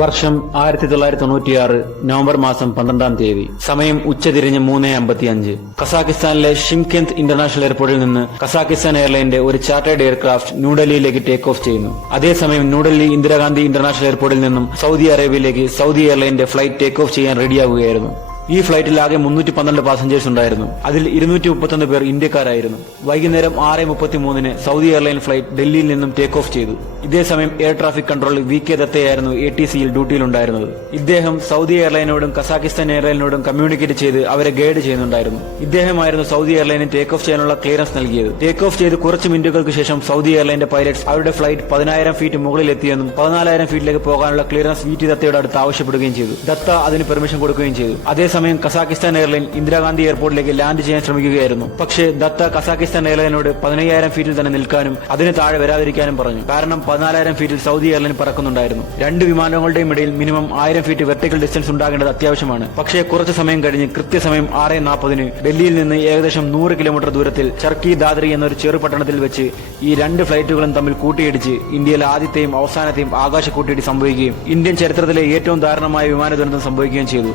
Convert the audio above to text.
വർഷം ആയിരത്തി തൊള്ളായിരത്തി തൊണ്ണൂറ്റിയാറ് നവംബർ മാസം പന്ത്രണ്ടാം തീയതി. സമയം ഉച്ചതിരിഞ്ഞ് മൂന്ന് അമ്പത്തി അഞ്ച് കസാഖിസ്ഥാനിലെ ഷിംകെന്ത് ഇന്റർനാഷണൽ എയർപോർട്ടിൽ നിന്ന് കസാഖിസ്ഥാൻ എയർലൈന്റെ ഒരു ചാർട്ടേഡ് എയർക്രാഫ്റ്റ് ന്യൂഡൽഹിയിലേക്ക് ടേക്ക് ഓഫ് ചെയ്യുന്നു. അതേസമയം ന്യൂഡൽഹി ഇന്ദിരാഗാന്ധി ഇന്റർനാഷണൽ എയർപോർട്ടിൽ നിന്നും സൗദി അറേബ്യയിലേക്ക് സൗദി എയർലൈന്റെ ഫ്ലൈറ്റ് ടേക്ക് ഓഫ് ചെയ്യാൻ റെഡിയാവുകയായിരുന്നു ഈ ഫ്ലൈറ്റിൽ ആകെ മുന്നൂറ്റി പന്ത്രണ്ട് പാസഞ്ചേഴ്സ് ഉണ്ടായിരുന്നു. അതിൽ ഇരുന്നൂറ്റി മുപ്പത്തൊന്ന് പേർ ഇന്ത്യക്കാരായിരുന്നു. വൈകുന്നേരം ആറ് മുപ്പത്തി മൂന്നിന് സൗദി എയർലൈൻ ഫ്ലൈറ്റ് ഡൽഹിയിൽ നിന്നും ടേക്ക് ഓഫ് ചെയ്തു. ഇതേസമയം air traffic control V K ദത്തയായിരുന്നു A T സിയിൽ ഡ്യൂട്ടിയിലുണ്ടായിരുന്നത് ഇദ്ദേഹം സൗദി എയർലൈനോടും കസാഖിസ്ഥാൻ എയർലൈനോടും കമ്മ്യൂണിക്കേറ്റ് ചെയ്ത് അവരെ ഗൈഡ് ചെയ്യുന്നുണ്ടായിരുന്നു. ഇദ്ദേഹമായിരുന്നു സൗദി എയർലൈനിന് ടേക്ക് ഓഫ് ചെയ്യാനുള്ള ക്ലിയറൻസ് നൽകിയത്. ടേക്ക് ഓഫ് ചെയ്ത് കുറച്ച് മിനിറ്റുകൾക്ക് ശേഷം സൗദി എയർലൈന്റെ പൈലറ്റ്സ് അവരുടെ ഫ്ലൈറ്റ് പതിനായിരം ഫീറ്റ് മുകളിൽ എത്തിയെന്നും പതിനാലായിരം ഫീറ്റിലേക്ക് പോകാനുള്ള ക്ലിയറൻസ് വി ടി ദത്തയുടെ അടുത്ത് ആവശ്യപ്പെടുകയും ചെയ്തു. ദത്ത അതിന് പെർമിഷൻ കൊടുക്കുകയും ചെയ്തു. അതേസമയം കസാഖിസ്ഥാൻ എയർലൈൻ ഇന്ദിരാഗാന്ധി എയർപോർട്ടിലേക്ക് ലാൻഡ് ചെയ്യാൻ ശ്രമിക്കുകയായിരുന്നു. പക്ഷേ ദത്ത കസാഖിസ്ഥാൻ എയർലൈനോട് പതിനയ്യായിരം ഫീറ്റിൽ തന്നെ നിൽക്കാനും അതിന് താഴെ വരാതിരിക്കാനും പറഞ്ഞു. കാരണം പതിനാലായിരം ഫീറ്റിൽ സൗദി എയർലൈൻ പറക്കുന്നുണ്ടായിരുന്നു. രണ്ട് വിമാനങ്ങളുടെയും ഇടയിൽ മിനിമം ആയിരം ഫീറ്റ് വെർട്ടിക്കൽ ഡിസ്റ്റൻസ് ഉണ്ടാകേണ്ടത് അത്യാവശ്യമാണ്. പക്ഷേ കുറച്ച് സമയം കഴിഞ്ഞ് കൃത്യസമയം ആറ് നാൽപ്പതിന് ഡൽഹിയിൽ നിന്ന് ഏകദേശം നൂറ് കിലോമീറ്റർ ദൂരത്തിൽ ചർക്കി ദാദ്രി എന്നൊരു ചെറു പട്ടണത്തിൽ വെച്ച് ഈ രണ്ട് ഫ്ലൈറ്റുകളും തമ്മിൽ കൂട്ടിയിടിച്ച് ഇന്ത്യയിലെ ആദ്യത്തെയും അവസാനത്തെയും ആകാശ കൂട്ടിയിടി സംഭവിക്കുകയും ഇന്ത്യൻ ചരിത്രത്തിലെ ഏറ്റവും ദാരുണമായ വിമാന ദുരന്തം സംഭവിക്കുകയും ചെയ്തു.